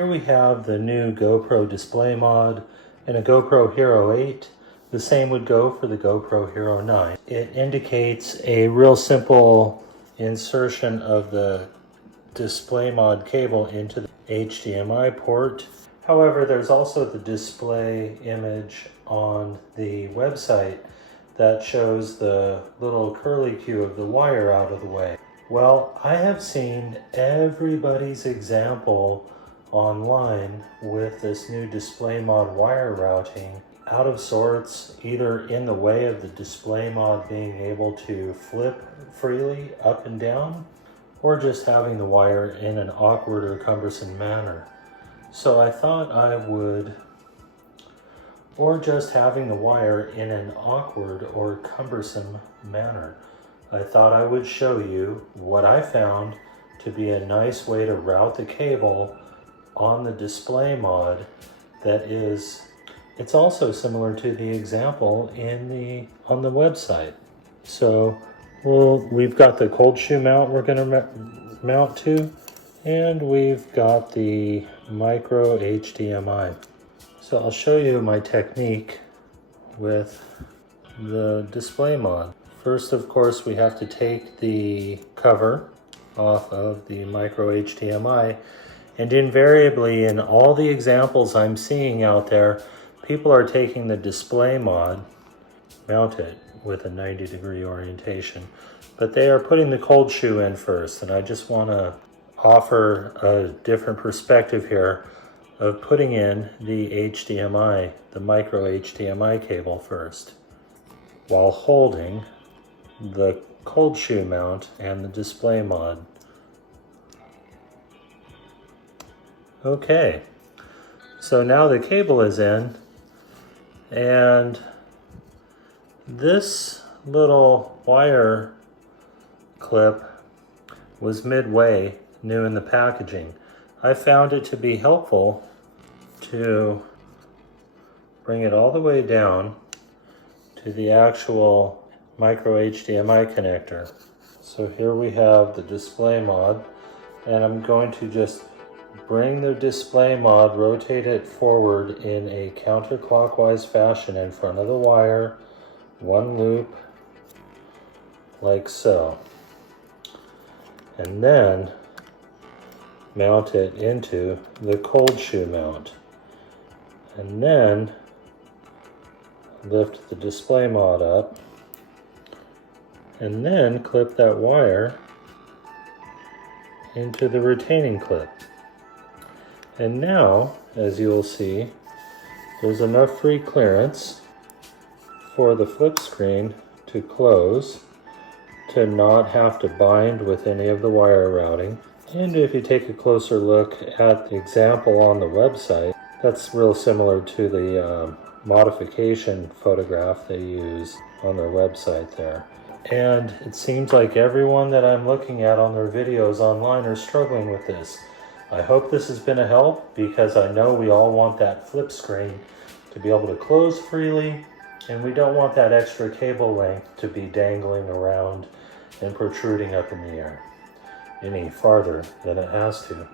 here we have the new GoPro display mod and a GoPro Hero 8. The same would go for the GoPro Hero 9. It indicates a real simple insertion of the display mod cable into the HDMI port. However, there's also the display image on the website that shows the little curly cue of the wire out of the way. Well, I have seen everybody's example online with this new display mod wire routing out of sorts, either in the way of the display mod being able to flip freely up and down, or just having the wire in an awkward or cumbersome manner. So I thought I would, or just having the wire in an awkward or cumbersome manner. I thought I would show you what I found to be a nice way to route the cable on the display mod that is, it's also similar to the example on the website. So we've got the cold shoe mount we're going to mount to, and we've got the micro HDMI. So I'll show you my technique with the display mod. First, of course, we have to take the cover off of the micro HDMI, and invariably in all the examples I'm seeing out there, people are taking the display mod, mount it with a 90-degree orientation, but they are putting the cold shoe in first, and I just want to offer a different perspective here of putting in the HDMI, the micro HDMI cable first, while holding the cold shoe mount and the display mod. Okay, so now the cable is in, and this little wire clip was midway new in the packaging. I found it to be helpful to bring it all the way down to the actual micro HDMI connector. So here we have the display mod, and I'm going to just bring the display mod, rotate it forward in a counterclockwise fashion in front of the wire, one loop, like so. And then mount it into the cold shoe mount. And then lift the display mod up, and then clip that wire into the retaining clip. And now, as you will see, there's enough free clearance for the flip screen to close, to not have to bind with any of the wire routing. And if you take a closer look at the example on the website, that's real similar to the modification photograph they use on their website there. And it seems like everyone that I'm looking at on their videos online are struggling with this. I hope this has been a help, because I know we all want that flip screen to be able to close freely, and we don't want that extra cable length to be dangling around and protruding up in the air any farther than it has to.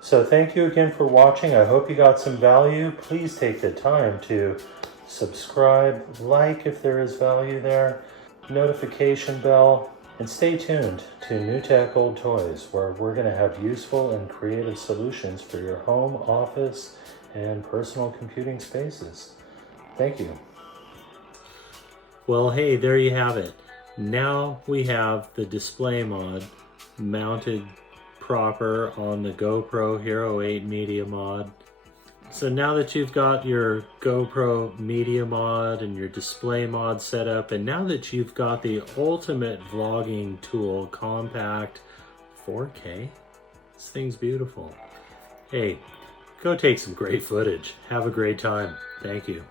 So thank you again for watching. I hope you got some value. Please take the time to subscribe, like if there is value there, notification bell, and stay tuned to New Tech Old Toys, where we're going to have useful and creative solutions for your home, office, and personal computing spaces. Thank you. Well, hey, there you have it. Now we have the display mod mounted proper on the GoPro Hero 8 Media Mod. So now that you've got your GoPro Media Mod and your display mod set up, and now that you've got the ultimate vlogging tool, compact 4K, this thing's beautiful. Hey, go take some great footage. Have a great time. Thank you.